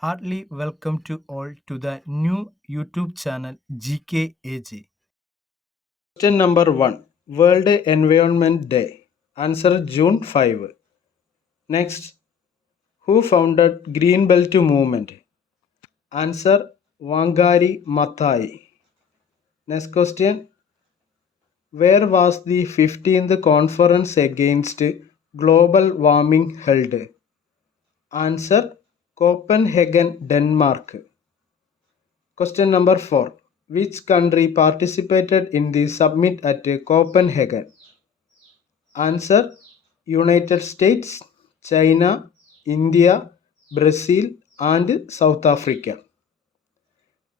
Heartily welcome to all to the new YouTube channel GKAG. Question number 1, World Environment Day. Answer June 5. Next, who founded Greenbelt Movement? Answer Wangari Maathai. Next question, where was the 15th Conference Against Global Warming held? Answer Copenhagen, Denmark. Question number 4. Which country participated in the summit at Copenhagen? Answer United States, China, India, Brazil, and South Africa.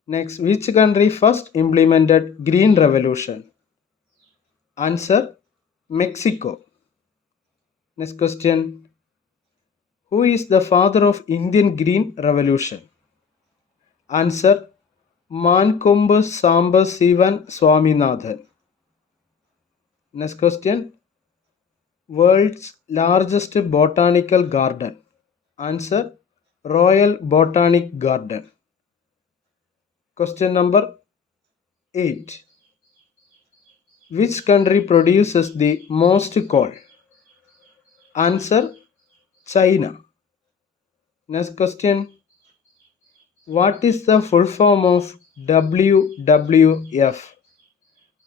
Next, which country first implemented Green Revolution? Answer Mexico. Next question. Who is the father of Indian Green Revolution? Answer Mankombu Samba Sivan Swaminathan. Next question. World's largest botanical garden. Answer Royal Botanic Garden. Question number 8. Which country produces the most coal? Answer China. Next question. What is the full form of WWF?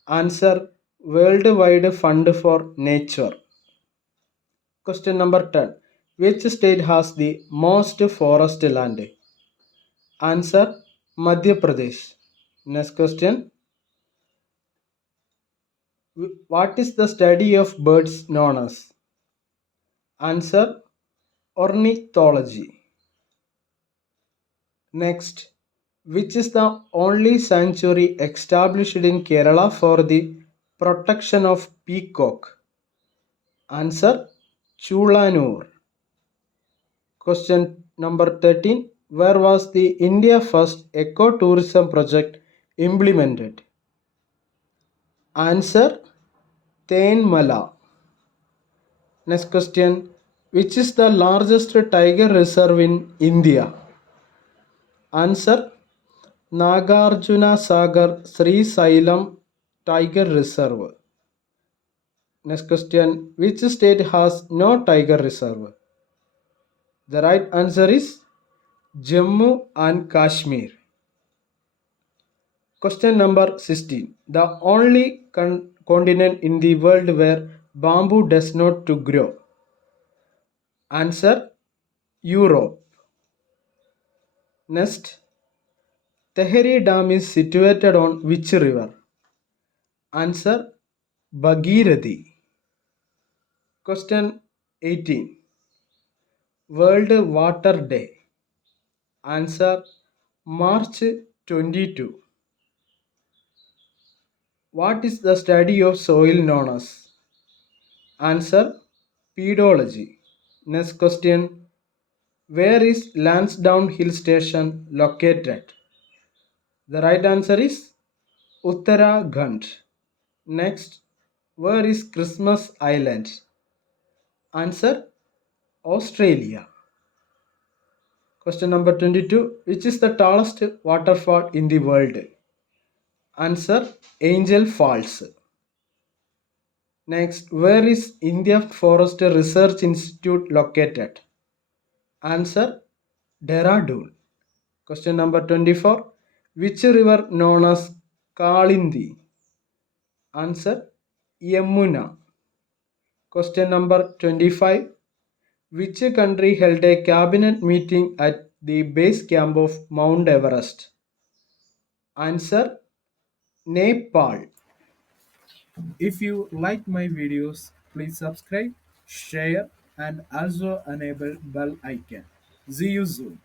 Answer Worldwide Fund for Nature. Question number 10. Which state has the most forest land? Answer Madhya Pradesh. Next question. What is the study of birds known as? Answer ornithology. Next, which is the only sanctuary established in Kerala for the protection of peacock? Answer Chulanur. Question number 13. Where was the India First Ecotourism project implemented? Answer Tenmala. Next question. Which is the largest tiger reserve in India? Answer Nagarjuna Sagar Sri Sailam Tiger Reserve. Next question. Which state has no tiger reserve? The right answer is Jammu and Kashmir. Question number 16. The only continent in the world where bamboo does not to grow. Answer Europe. Next, Tehri Dam is situated on which river? Answer Bhagirathi. Question 18. World Water Day. Answer March 22. What is the study of soil known as? Answer pedology. Next question. Where is Lansdowne Hill Station located? The right answer is Uttarakhand. Next, where is Christmas Island? Answer Australia. Question number 22. Which is the tallest waterfall in the world? Answer Angel Falls. Next, where is India Forest Research Institute located? Answer Dehradun. Question number 24. Which river known as Kalindi? Answer Yamuna. Question number 25. Which country held a cabinet meeting at the base camp of Mount Everest? Answer Nepal. If you like my videos, please subscribe, share, and also enable bell icon. See you soon.